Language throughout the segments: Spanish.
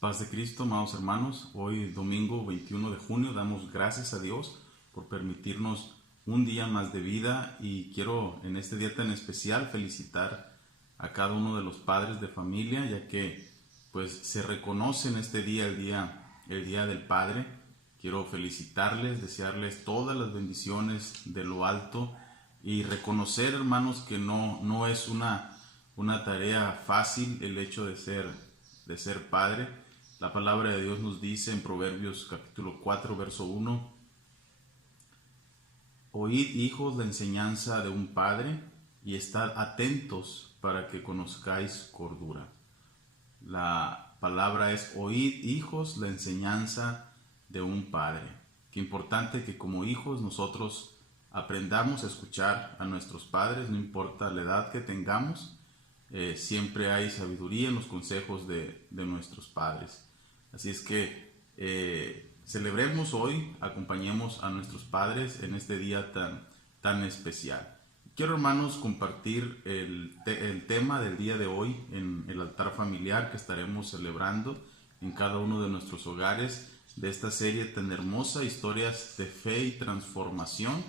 Paz de Cristo, amados hermanos. Hoy domingo 21 de junio damos gracias a Dios por permitirnos un día más de vida y quiero en este día tan especial felicitar a cada uno de los padres de familia, ya que pues se reconoce en este día el día del Padre. Quiero felicitarles, desearles todas las bendiciones de lo alto y reconocer, hermanos, que no es una tarea fácil el hecho de ser padre. La palabra de Dios nos dice en Proverbios capítulo 4, verso 1: Oíd, hijos, la enseñanza de un padre, y estad atentos para que conozcáis cordura. La palabra es: oíd, hijos, la enseñanza de un padre. Qué importante que como hijos nosotros aprendamos a escuchar a nuestros padres, no importa la edad que tengamos. Siempre hay sabiduría en los consejos de nuestros padres. Así es que celebremos hoy, acompañemos a nuestros padres en este día tan especial. Quiero, hermanos, compartir el tema del día de hoy en el altar familiar que estaremos celebrando en cada uno de nuestros hogares de esta serie tan hermosa, Historias de Fe y Transformación.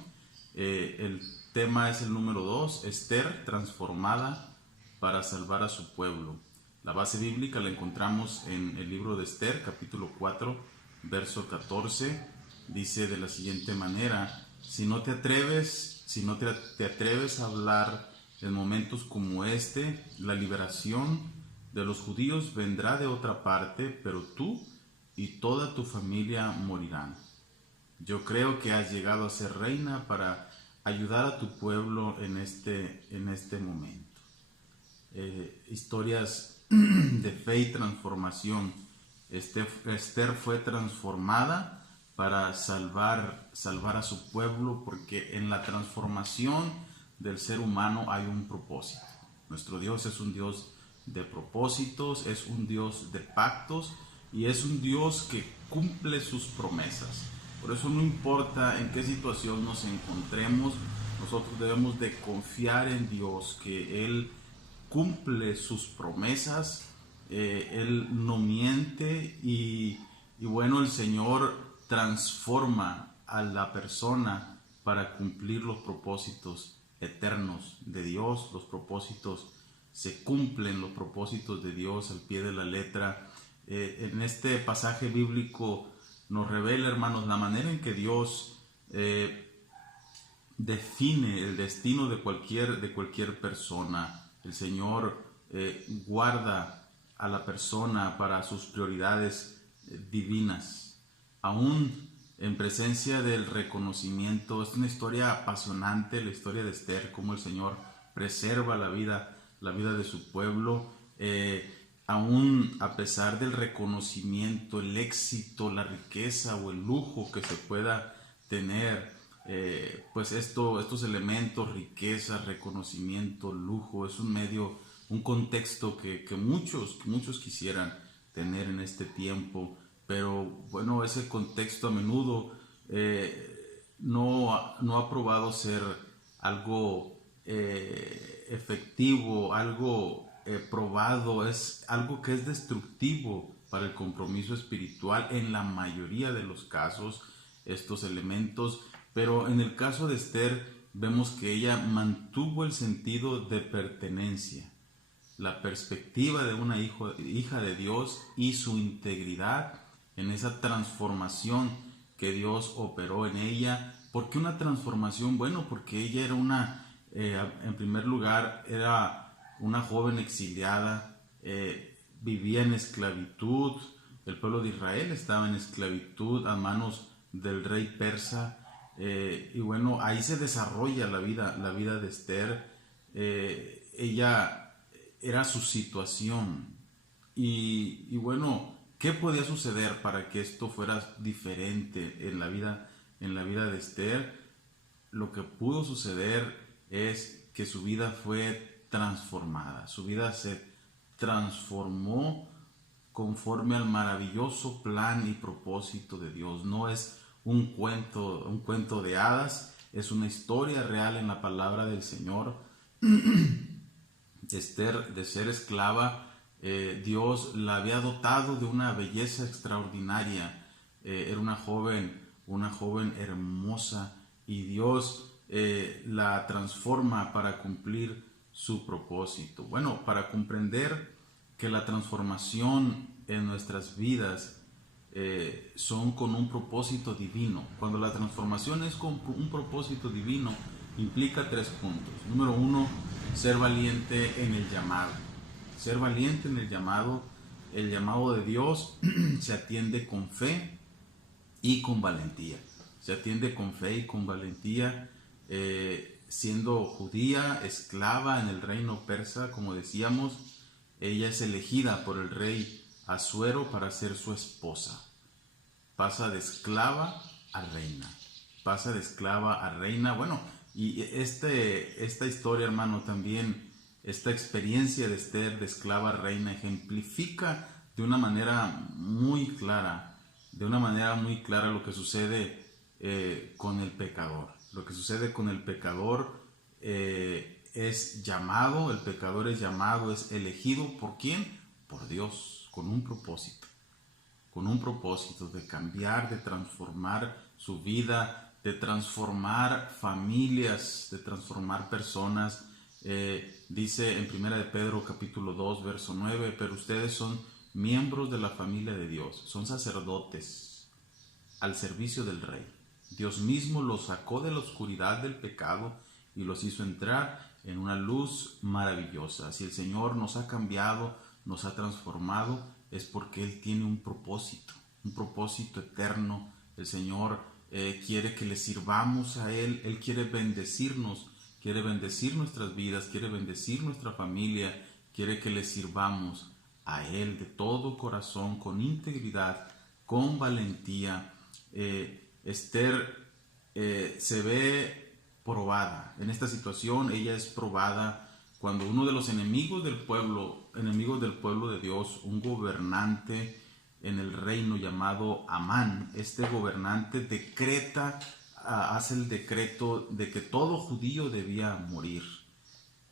El tema es el número 2, Esther transformada para salvar a su pueblo. La base bíblica la encontramos en el libro de Esther, capítulo 4, verso 14. Dice de la siguiente manera: si no te atreves a hablar en momentos como este, la liberación de los judíos vendrá de otra parte, pero tú y toda tu familia morirán. Yo creo que has llegado a ser reina para ayudar a tu pueblo en este momento. Historias de fe y transformación. Esther fue transformada para salvar a su pueblo, porque en la transformación del ser humano hay un propósito. Nuestro Dios es un Dios de propósitos, es un Dios de pactos y es un Dios que cumple sus promesas. Por eso no importa en qué situación nos encontremos, nosotros debemos de confiar en Dios, que Él cumple sus promesas. Él no miente y bueno, el Señor transforma a la persona para cumplir los propósitos eternos de Dios. Los propósitos se cumplen, los propósitos de Dios al pie de la letra. En este pasaje bíblico nos revela, hermanos, la manera en que Dios define el destino de cualquier persona. El Señor guarda a la persona para sus prioridades divinas. Aún en presencia del reconocimiento, es una historia apasionante, la historia de Esther, cómo el Señor preserva la vida de su pueblo. Aún a pesar del reconocimiento, el éxito, la riqueza o el lujo que se pueda tener, pues estos elementos, riqueza, reconocimiento, lujo, es un contexto que muchos quisieran tener en este tiempo, pero bueno, ese contexto a menudo no ha probado ser algo efectivo, algo probado. Es algo que es destructivo para el compromiso espiritual en la mayoría de los casos, estos elementos. Pero en el caso de Esther vemos que ella mantuvo el sentido de pertenencia, la perspectiva de una hija de Dios y su integridad en esa transformación que Dios operó en ella. ¿Por qué una transformación? Bueno, porque ella era en primer lugar, era una joven exiliada, vivía en esclavitud. El pueblo de Israel estaba en esclavitud a manos del rey persa. Y bueno, ahí se desarrolla la vida de Esther. Ella era su situación. Y bueno, ¿qué podía suceder para que esto fuera diferente en la vida de Esther? Lo que pudo suceder es que su vida fue transformada. Su vida se transformó conforme al maravilloso plan y propósito de Dios. No es un cuento de hadas, es una historia real en la palabra del Señor. Esther, de ser esclava, Dios la había dotado de una belleza extraordinaria. Era una joven hermosa, y Dios la transforma para cumplir su propósito. Bueno, para comprender que la transformación en nuestras vidas son con un propósito divino. Cuando la transformación es con un propósito divino, implica 3 puntos. Número 1, ser valiente en el llamado. Ser valiente en el llamado de Dios se atiende con fe y con valentía. Se atiende con fe y con valentía, siendo judía, esclava en el reino persa, como decíamos. Ella es elegida por el rey Asuero para ser su esposa. Pasa de esclava a reina. Pasa de esclava a reina. Bueno, y esta historia, hermano, también, esta experiencia de Esther de esclava a reina, ejemplifica de una manera muy clara, lo que sucede con el pecador. Lo que sucede con el pecador es llamado, el pecador es llamado, es elegido. ¿Por quién? Por Dios, con un propósito de cambiar, de transformar su vida, de transformar familias, de transformar personas. Dice en 1 de Pedro capítulo 2 verso 9, pero ustedes son miembros de la familia de Dios, son sacerdotes al servicio del Rey. Dios mismo los sacó de la oscuridad del pecado y los hizo entrar en una luz maravillosa. Si el Señor nos ha cambiado, nos ha transformado, es porque Él tiene un propósito eterno. El Señor quiere que le sirvamos a Él. Él quiere bendecirnos, quiere bendecir nuestras vidas, quiere bendecir nuestra familia, quiere que le sirvamos a Él de todo corazón, con integridad, con valentía. Esther se ve probada. En esta situación ella es probada cuando uno de los enemigos del pueblo de Dios, un gobernante en el reino llamado Amán, este gobernante hace el decreto de que todo judío debía morir.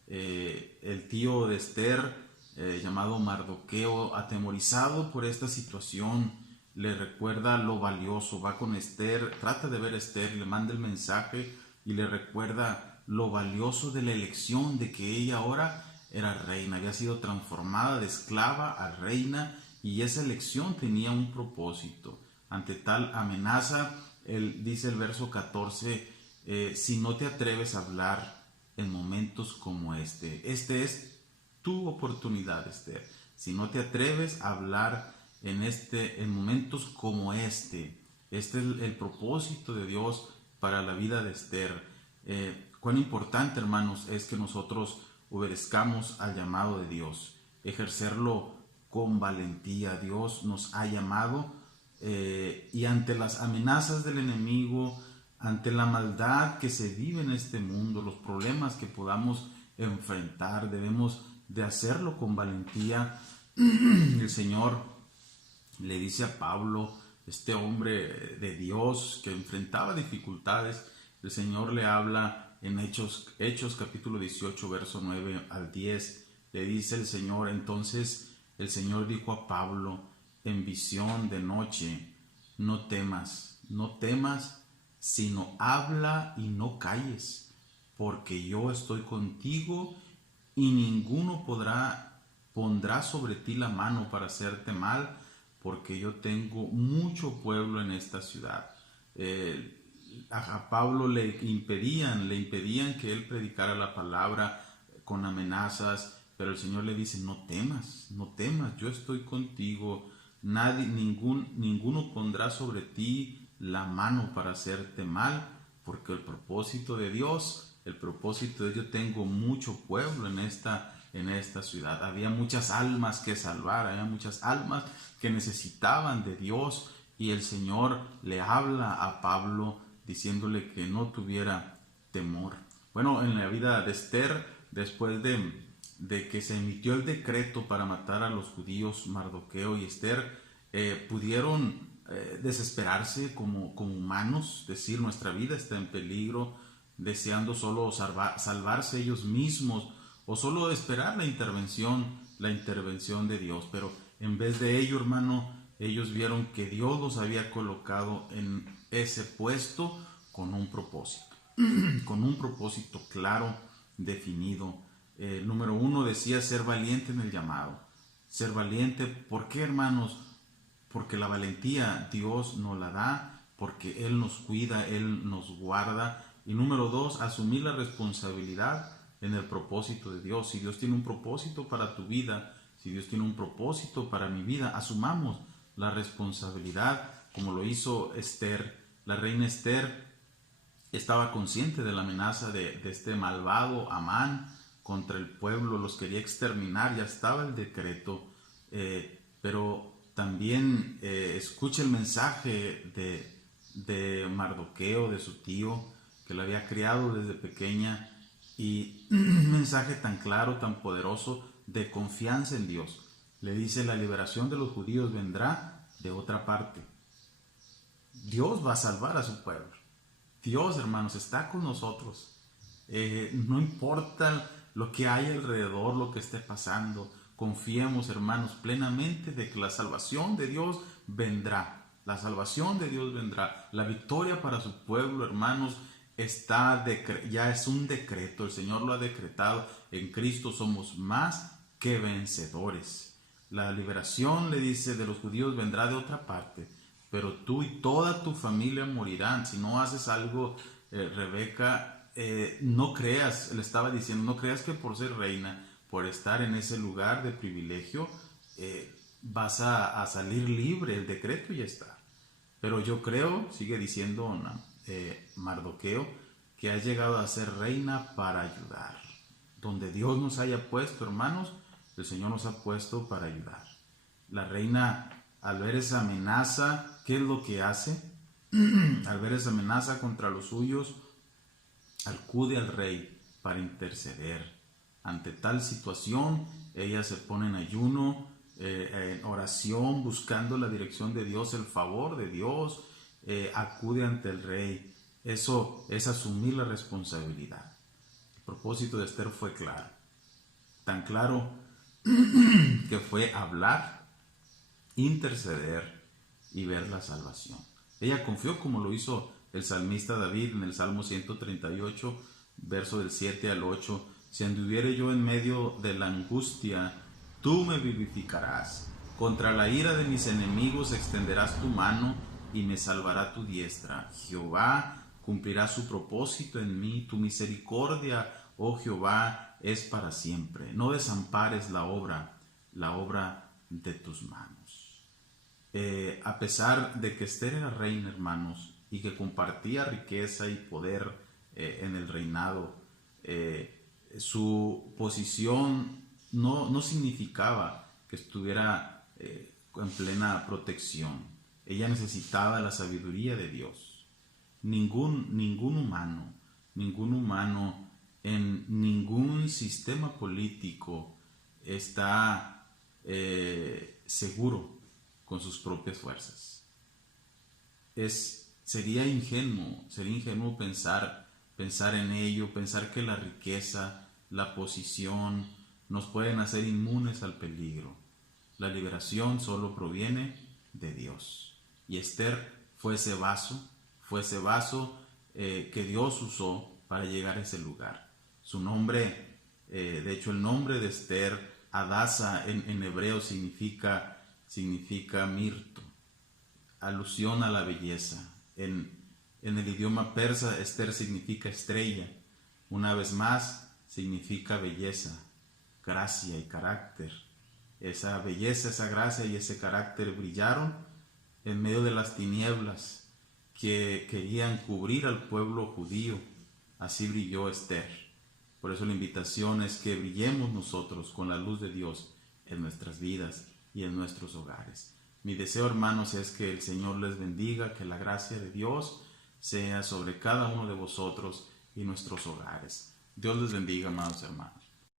El tío de Esther, llamado Mardoqueo, atemorizado por esta situación, le recuerda lo valioso. Va con Esther, trata de ver a Esther, le manda el mensaje y le recuerda lo valioso de la elección, de que ella ahora era reina, había sido transformada de esclava a reina, y esa elección tenía un propósito. Ante tal amenaza, dice el verso 14, si no te atreves a hablar en momentos como este es tu oportunidad, Esther. Si no te atreves a hablar en momentos como este es el propósito de Dios para la vida de Esther. Cuán importante, hermanos, es que nosotros obedezcamos al llamado de Dios, ejercerlo con valentía. Dios nos ha llamado, y ante las amenazas del enemigo, ante la maldad que se vive en este mundo, los problemas que podamos enfrentar, debemos de hacerlo con valentía. El Señor le dice a Pablo, este hombre de Dios que enfrentaba dificultades, el Señor le habla en Hechos capítulo 18, verso 9 al 10. Le dice el Señor, entonces el Señor dijo a Pablo en visión de noche, no temas, sino habla y no calles, porque yo estoy contigo y ninguno pondrá sobre ti la mano para hacerte mal, porque yo tengo mucho pueblo en esta ciudad. A Pablo le impedían que él predicara la palabra con amenazas, pero el Señor le dice, no temas, yo estoy contigo, ninguno pondrá sobre ti la mano para hacerte mal, porque el propósito de Dios, yo tengo mucho pueblo en esta ciudad. Había muchas almas que salvar, había muchas almas que necesitaban de Dios, y el Señor le habla a Pablo diciéndole que no tuviera temor. Bueno, en la vida de Esther, después de que se emitió el decreto para matar a los judíos, Mardoqueo y Esther pudieron desesperarse como humanos, decir, nuestra vida está en peligro, deseando solo salvarse ellos mismos, o solo esperar la intervención la intervención de Dios, pero en vez de ello, hermano, ellos vieron que Dios los había colocado en ese puesto con un propósito, con un propósito claro, definido. Número 1 decía ser valiente en el llamado. Ser valiente, ¿por qué, hermanos? Porque la valentía Dios nos la da, porque Él nos cuida, Él nos guarda. Y número 2, asumir la responsabilidad en el propósito de Dios. Si Dios tiene un propósito para tu vida, si Dios tiene un propósito para mi vida, asumamos la responsabilidad, como lo hizo Esther. La reina Esther estaba consciente de la amenaza de este malvado Amán contra el pueblo, los quería exterminar, ya estaba el decreto, pero también escucha el mensaje de Mardoqueo, de su tío, que la había criado desde pequeña, y un mensaje tan claro, tan poderoso, de confianza en Dios. Le dice: la liberación de los judíos vendrá de otra parte. Dios va a salvar a su pueblo. Dios, hermanos, está con nosotros. No importa lo que hay alrededor, lo que esté pasando. Confiemos, hermanos, plenamente de que la salvación de Dios vendrá. La salvación de Dios vendrá. La victoria para su pueblo, hermanos, ya es un decreto. El Señor lo ha decretado. En Cristo somos más que vencedores. La liberación, le dice, de los judíos vendrá de otra parte, pero tú y toda tu familia morirán. Si no haces algo, Rebeca, no creas, le estaba diciendo, no creas que por ser reina, por estar en ese lugar de privilegio, vas a salir libre. El decreto ya está. Pero yo creo, sigue diciendo Mardoqueo, que ha llegado a ser reina para ayudar. Donde Dios nos haya puesto, hermanos, el Señor nos ha puesto para ayudar. La reina, al ver esa amenaza, ¿qué es lo que hace? Al ver esa amenaza contra los suyos, acude al rey para interceder. Ante tal situación, ella se pone en ayuno, en oración, buscando la dirección de Dios, el favor de Dios, acude ante el rey. Eso es asumir la responsabilidad. El propósito de Esther fue claro, tan claro que fue hablar, interceder y ver la salvación. Ella confió, como lo hizo el salmista David en el Salmo 138, verso del 7 al 8. Si anduviere yo en medio de la angustia, tú me vivificarás. Contra la ira de mis enemigos extenderás tu mano y me salvará tu diestra. Jehová cumplirá su propósito en mí. Tu misericordia, oh Jehová, es para siempre. No desampares la obra de tus manos. A pesar de que Esther era reina, hermanos, y que compartía riqueza y poder en el reinado, su posición no significaba que estuviera en plena protección. Ella necesitaba la sabiduría de Dios. Ningún humano en ningún sistema político está seguro con sus propias fuerzas. Sería ingenuo pensar en ello, pensar que la riqueza, la posición nos pueden hacer inmunes al peligro. La liberación solo proviene de Dios. Y Esther fue ese vaso que Dios usó para llegar a ese lugar. Su nombre, de hecho el nombre de Esther, Hadasa en hebreo significa mirto, alusión a la belleza. En el idioma persa, Esther significa estrella. Una vez más, significa belleza, gracia y carácter. Esa belleza, esa gracia y ese carácter brillaron en medio de las tinieblas que querían cubrir al pueblo judío. Así brilló Esther. Por eso la invitación es que brillemos nosotros con la luz de Dios en nuestras vidas y en nuestros hogares. Mi deseo, hermanos, es que el Señor les bendiga, que la gracia de Dios sea sobre cada uno de vosotros y nuestros hogares. Dios les bendiga, amados hermanos.